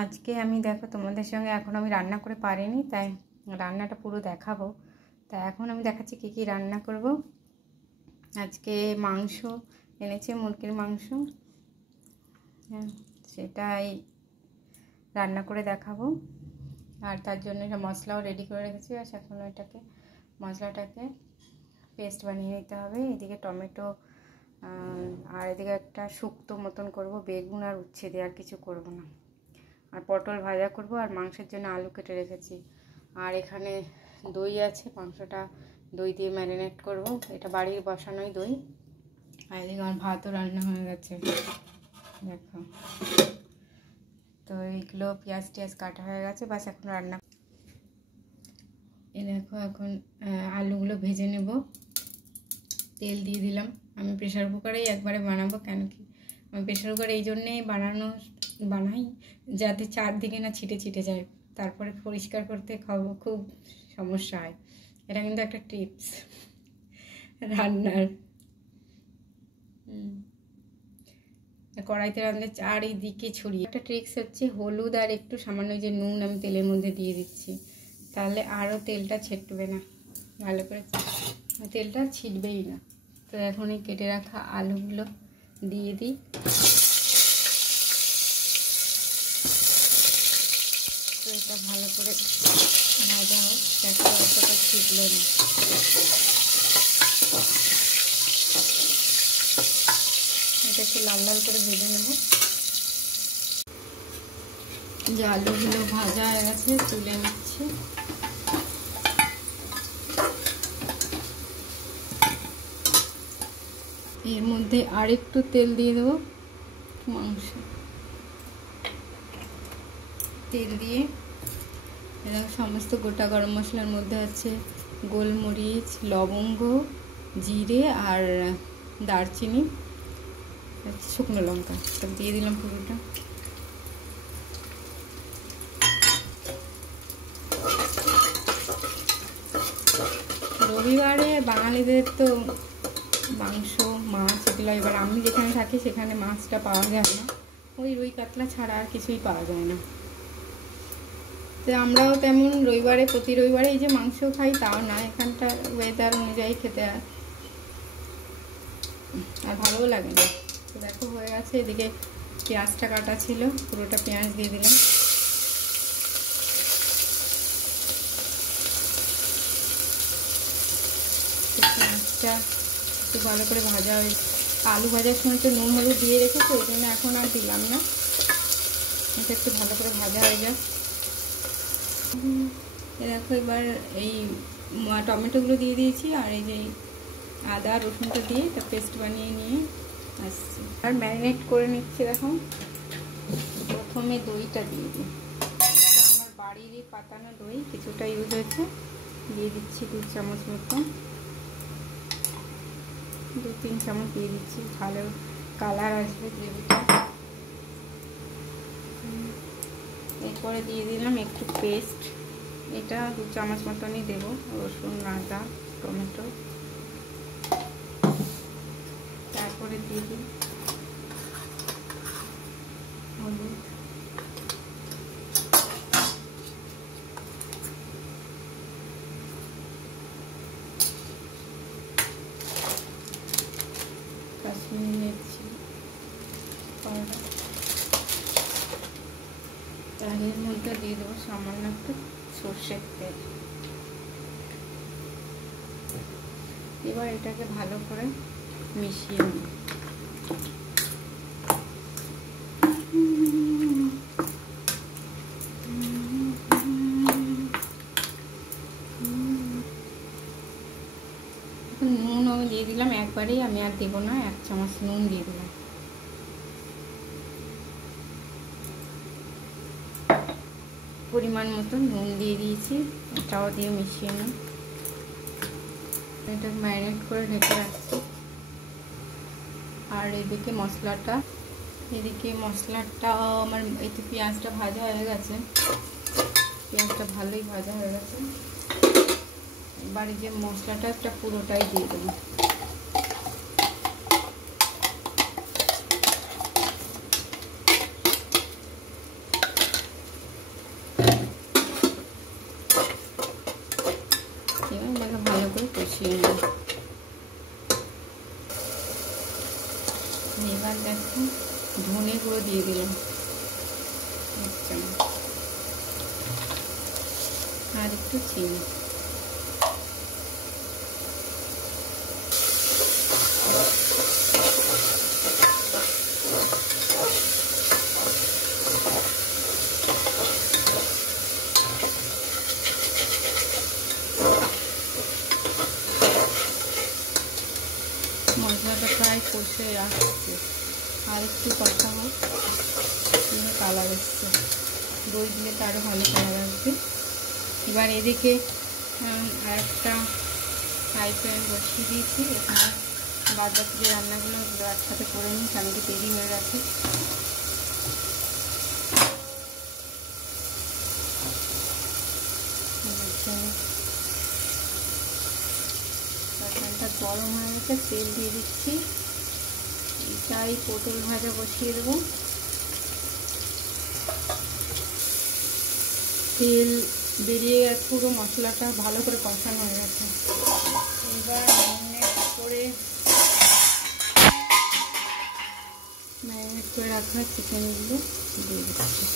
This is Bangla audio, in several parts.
আজকে আমি দেখো তোমাদের সঙ্গে এখন আমি রান্না করে পারিনি, তাই রান্নাটা পুরো দেখাবো। তা এখন আমি দেখাচ্ছি কী কী রান্না করব। আজকে মাংস এনেছে, মুরগির মাংস, হ্যাঁ সেটাই রান্না করে দেখাবো। আর তার জন্য এটা মশলাও রেডি করে রেখেছি, আর এখন এটাকে মশলাটাকে পেস্ট বানিয়ে নিতে হবে। এদিকে টমেটো আর এদিকে একটা শুক্তো মতন করব, বেগুন আর উচ্ছে দিয়ে, আর কিছু করব না। আর পটল ভাজা করব, আর মাংসের জন্য আলু কেটে রেখেছি। আর এখানে দই আছে, মাংসটা দই দিয়ে ম্যারিনেট করব। এটা বাড়ির বসানোই দই। আর এদিকে আমার ভাতও রান্না হয়ে গেছে দেখো। তো এইগুলো পেঁয়াজ টিয়াজ কাটা হয়ে গেছে, বাস এখন রান্না। এই দেখো এখন আলুগুলো ভেজে নেব। তেল দিয়ে দিলাম। আমি প্রেশার কুকারেই একবারে বানাবো, কেন কি আমি প্রেশার কুকারে এই জন্যেই বানাই যাতে চারদিকে না ছিটে ছিটে যায়, তারপরে পরিষ্কার করতে খাবো খুব সমস্যা হয়। এটা কিন্তু একটা টিপস রান্নার। কড়াইতে রাঁধলে চারিদিকে ছড়িয়ে। একটা ট্রিক্স হচ্ছে হলুদ আর একটু সামান্য যে নুন আমি তেলের মধ্যে দিয়ে দিচ্ছি, তাহলে আরও তেলটা ছিটবে না, ভালো করে তেলটা ছিটবেই না। তো এখন এই কেটে রাখা আলুগুলো দিয়ে দিই। তো এটা ভালো করে ভাজা হোক, দেখো অতটা ছিটলো না। এটা একটু লাল লাল করে ভেজে নেব। যে আলুগুলো ভাজা হয়ে গেছে তুলে নিচ্ছি। এর মধ্যে আরেকটু তেল দিয়ে দেবো। মাংস তেল দিয়ে এরকম সমস্ত গোটা গরম মশলার মধ্যে আছে গোলমরিচ, লবঙ্গ, জিরে আর দারচিনি, শুকনো লঙ্কা, সব দিয়ে দিলাম পুরোটা। রবিবারে বাঙালিদের তো মাংস মাছ এগুলো, এবার আমি যেখানে থাকি সেখানে মাছটা পাওয়া যায় না, ওই রুই কাতলা ছাড়া আর কিছুই পাওয়া যায় না। তো আমরাও তেমন রবিবারে প্রতি রবিবারে এই যে মাংস খাই তাও না, এখানটা ওয়েদার অনুযায়ী খেতে হয়, আর ভালোও লাগে না। তো দেখো হয়ে গেছে। এদিকে পেঁয়াজটা কাটা ছিল, পুরোটা পেঁয়াজ দিয়ে দিলাম। পেঁয়াজটা একটু ভালো করে ভাজা হয়ে, আলু ভাজার সময় তো নুন হলুদ দিয়ে রেখেছি, ওই জন্য এখন আর দিলাম না। এটা একটু ভালো করে ভাজা হয়ে যাক। দেখো এবার এই টমেটোগুলো দিয়ে দিয়েছি, আর এই যে আদা রসুনটা দিয়ে এটা পেস্ট বানিয়ে নিয়ে আসছি। আর ম্যারিনেট করে নিচ্ছি। দেখো প্রথমে দইটা দিয়ে দিই। আমার বাড়িরই পাতানো দই কিছুটা ইউজ হয়েছে, দিয়ে দিচ্ছি 2 চামচ মতো, 2-3 চামচ দিয়ে দিচ্ছি, ভালো কালার আসবে গ্রেভিটা। এরপরে দিয়ে দিলাম একটু পেস্ট, এটা 2 চামচ মতনই দেবো, রসুন আদা টমেটো। তারপরে দিয়ে দিই হলুদ, কাশ্মীরি মির্চি পাউডার, আর এর মধ্যে দিয়ে দেবো সামান্য একটু সর্ষের তেল। এবার এটাকে ভালো করে মিশিয়ে নিই। নুন আমি দিয়ে দিলাম একবারেই, আমি আর দেবো না, 1 চামচ নুন দিয়ে দিলাম। পরিমাণ মতো নুন দিয়ে দিয়েছি, এটাও দিয়ে মিশিয়ে নিই। এটা ম্যারিনেট করে ঢেকে রাখছি। আর এদিকে মশলাটা আমার এতে পেঁয়াজটা ভাজা হয়ে গেছে, পেঁয়াজটা ভালোই ভাজা হয়ে গেছে। এবার এই যে মশলাটা একটা পুরোটাই দিয়ে দেবো। এবার দেখো ধনে গুঁড়ো দিয়ে দিলাম আর একটু চিনি। মশলাটা প্রায় কষে আসছে, আর একটু কষা হোক, কালার এসছে। দই দিলে তো আরও ভালো কালার আসবে। এবার এদিকে আর একটা ফ্রাই প্যান বসিয়ে দিয়েছি, এখানে বাদ বাকি যে রান্নাগুলো একসাথে করে নিই, কারণ কি দেরি হয়ে গেছে। প্যানটা গরম হয়ে গেছে, তেল দিয়ে দিচ্ছি। এটাই পটল ভাজা বসিয়ে দেবো। তেল বেরিয়ে পুরো মশলাটা ভালো করে কষানো হয়ে গেছে। এবার ম্যারিনেট করে রাখা চিকেনগুলো দিয়ে দিচ্ছি।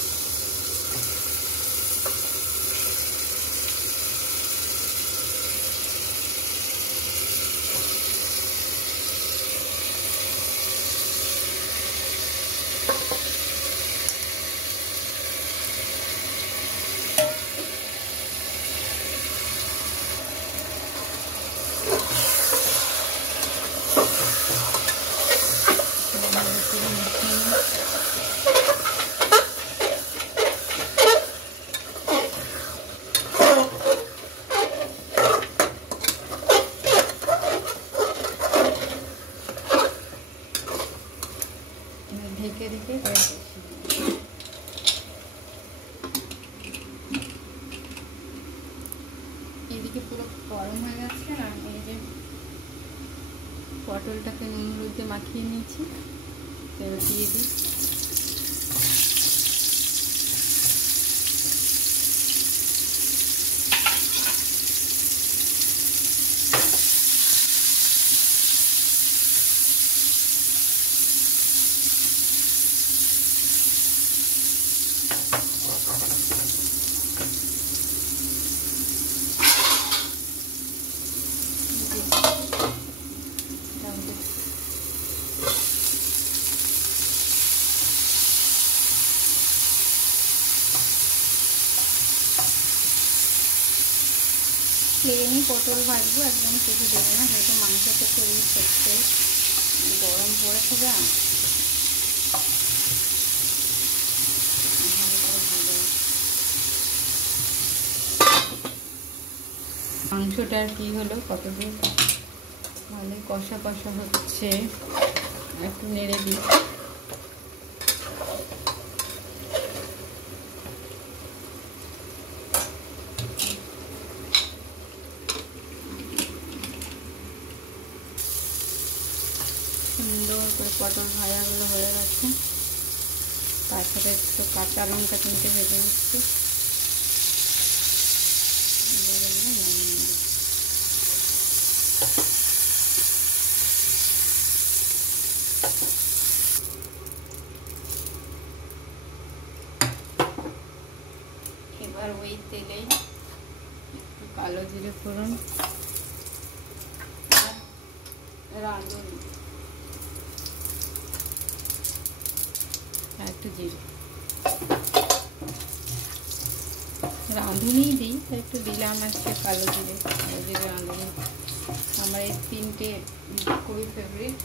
ঢেকে ঢেকে এদিকে পুরো গরম হয়ে গেছে। আর আমি এই যে পটলটাকে নুন হলুদ দিয়ে মাখিয়ে নিয়েছি, তেল দিয়ে দিই। প্লেনই পটল ভাজবো, একদম কিছু দেবো না, যেহেতু মাংসটা একটু করতে গরম পড়েছে। যা ভালো করে ভাজবো মাংসটা। আর কি হলো, কতদিন ভালোই কষা কষা হচ্ছে, একটু নেড়ে দিই। সুন্দর করে পটল ভাজাগুলো হয়ে গেছে, তার সাথে একটু কাঁচা লঙ্কা কিনতে ভেজে নিচ্ছি। এবার ওই তেলেই একটু কালো জিরে ফোড়ন, রাঁধুনি, একটু জিরে, রাঁধুনি দিই, একটু দিলাম আজকে কালো জিরে রাঁধুনি। আমার এই তিনটে খুবই ফেভারিট।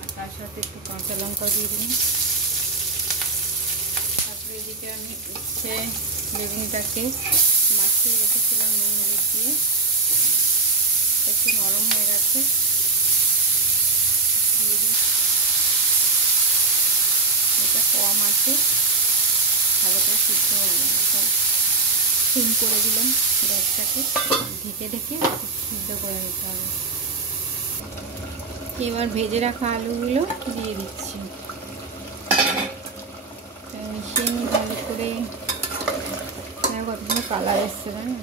আর তার সাথে একটু কাঁচা লঙ্কা দিয়ে দিলাম। তারপরে এদিকে আমি উচ্ছে বেগুনটাকে মাখিয়ে রেখেছিলাম নুন হলুদ দিয়ে, একটু নরম হয়ে গেছে, দিয়ে দিই। এটা কম আছে, ভালো করে সিদ্ধ হয়ে গেছে। সিম করে দিলাম গ্যাসটাকে, ঢেকে ঢেকে সিদ্ধ করে নিতে হবে। এবার ভেজে রাখা আলুগুলো দিয়ে দিচ্ছি, মিশিয়ে নিই ভালো করে। কত সুন্দর কালার এসছে, তাই না?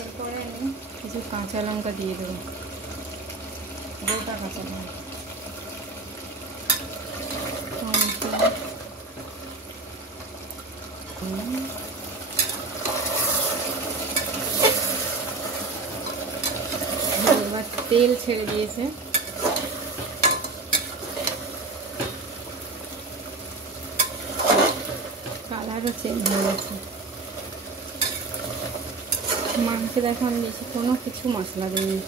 এরপরে আমি কিছু কাঁচা লঙ্কা দিয়ে দেবো। গোটা কাঁচা লঙ্কা, এবার তেল ছেড়ে দিয়েছে। কালারও চেঞ্জ হয়ে গেছে। মাংসে দেখো আমি বেশি কোনো কিছু মশলা দিইনি।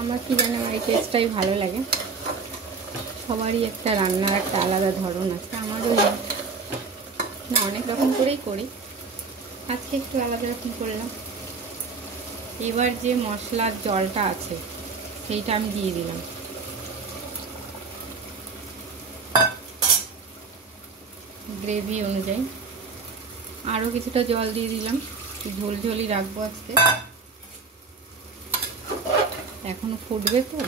আমার কি জানি আমার এই টেস্টটাই ভালো লাগে। সবারই একটা রান্নার একটা আলাদা ধরন আছে, আমারও না অনেক রকম করেই করি, আজকে একটু আলাদা রকম করলাম। এবার যে মশলার জলটা আছে সেইটা আমি দিয়ে দিলাম। গ্রেভি অনুযায়ী আরও কিছুটা জল দিয়ে দিলাম, ঝোল ঝোলই রাখবো আজকে, এখনো ফুটবে তো।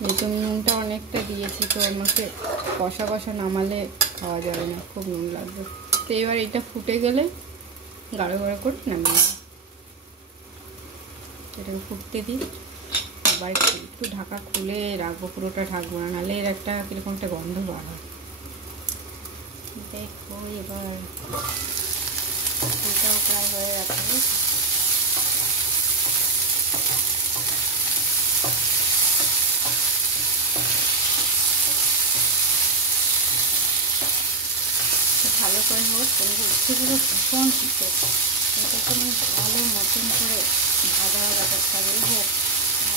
যেহেতু নুনটা অনেকটা দিয়েছি, তো আমাকে কষা কষা নামালে খাওয়া যাবে না, খুব নুন লাগবে। তো এবার এটা ফুটে গেলে গাঢ় গাঢ় করে নামিয়ে এটাকে ফুটতে দিই। আবার একটু ঢাকা খুলে রাখবো, পুরোটা ঢাকবো না, নাহলে এর একটা কীরকম একটা গন্ধ বার হয়। দেখো এবার এটাও প্রায় হয়ে গেছে। ভালো করে হোক, কিন্তু উচ্ছেগুলো ভীষণ শীত, এটাকে আমি ভালো মতন করে ভাজা ভাজা করতে হবে। হোক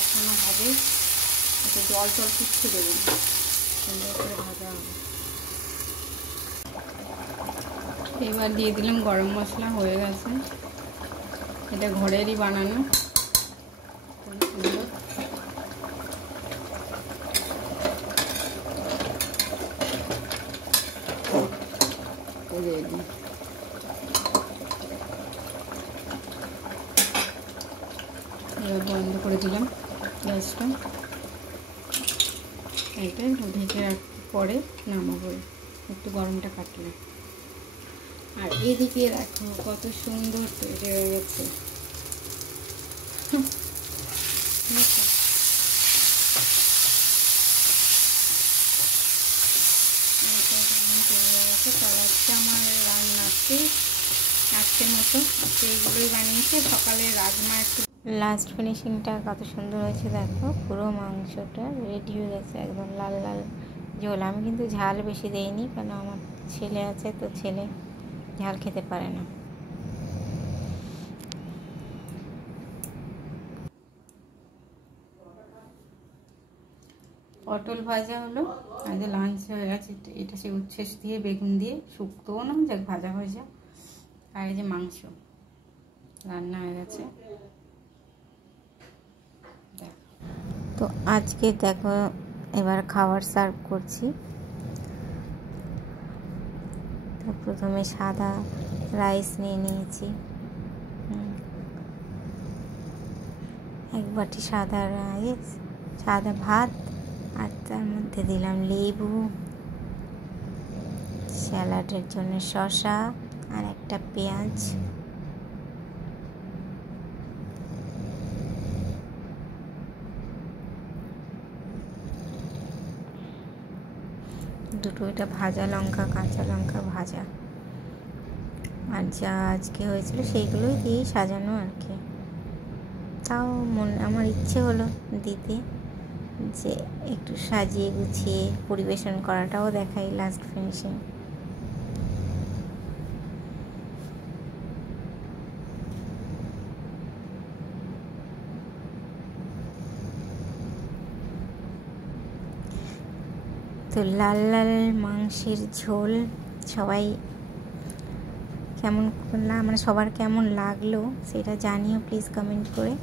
এখনো হবে, একটু জল টল কিচ্ছু দেবেন, সুন্দর করে ভাজা হবে। এবার দিয়ে দিলাম গরম মশলা, হয়ে গেছে। এটা ঘরেরই বানানো, খুব সুন্দর। এবার বন্ধ করে দিলাম গ্যাসটা। এটা ঢেকে রাখার পরে নামাবো, একটু গরমটা কাটলে। আর এদিকে দেখো কত সুন্দর তৈরি হয়ে গেছে। কালারটা আমার রান্নাতে আজকের মতো এইগুলোই বানিয়েছে। সকালে রাজমা একটু লাস্ট ফিনিশিংটা কত সুন্দর হয়েছে দেখো, পুরো মাংসটা রেডি হয়ে গেছে, একদম লাল লাল ঝোল। আমি কিন্তু ঝাল বেশি দেইনি, কারণ আমার ছেলে আছে, তো ছেলে ঝাল খেতে পারে না। পটল ভাজা হলো, আজ লাঞ্চ হয়ে গেছে। এটা সে উচ্ছেস দিয়ে বেগুন দিয়ে, শুক্তোও না যাক ভাজা হয়ে যা। আর এই যে মাংস রান্না হয়ে গেছে। তো আজকে দেখো এবার খাবার সার্ভ করছি। তো প্রথমে সাদা রাইস নিয়ে নিয়েছি, এক বাটি সাদা রাইস, সাদা ভাত, আর তার মধ্যে দিলাম লেবু, স্যালাডের জন্য শসা আর একটা পেঁয়াজ। দুটো এটা ভাজা লঙ্কা, কাঁচা লঙ্কা ভাজা, আর যা আজকে হয়েছিল সেইগুলোই দিয়েই সাজানো আর কি। তাও আমার ইচ্ছে হলো দিতে, যে একটু সাজিয়ে গুছিয়ে পরিবেশন করাটাও দেখাই লাস্ট ফিনিশিং। তো লাল লাল মাংসের ঝোল সবাই কেমন, মানে সবার কেমন লাগলো সেটা জানিও প্লিজ কমেন্ট করে।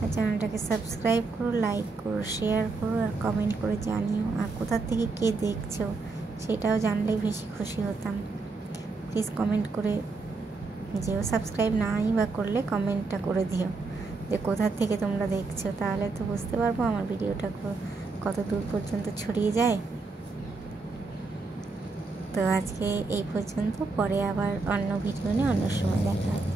আর চ্যানেলটাকে সাবস্ক্রাইব করো, লাইক করো, শেয়ার করো, আর কমেন্ট করে জানিও। আর কোথা থেকে কে দেখছো সেটাও জানলেই বেশি খুশি হতাম। প্লিজ কমেন্ট করে যেও, সাবস্ক্রাইব নাই বা করলে কমেন্টটা করে দিও যে কোথা থেকে তোমরা দেখছো, তাহলে তো বুঝতে পারবো আমার ভিডিওটা কত দূর পর্যন্ত ছড়িয়ে যায়। তো আজকে এই পর্যন্ত, পরে আবার অন্য ভিডিও নিয়ে অন্য সময় দেখা হবে।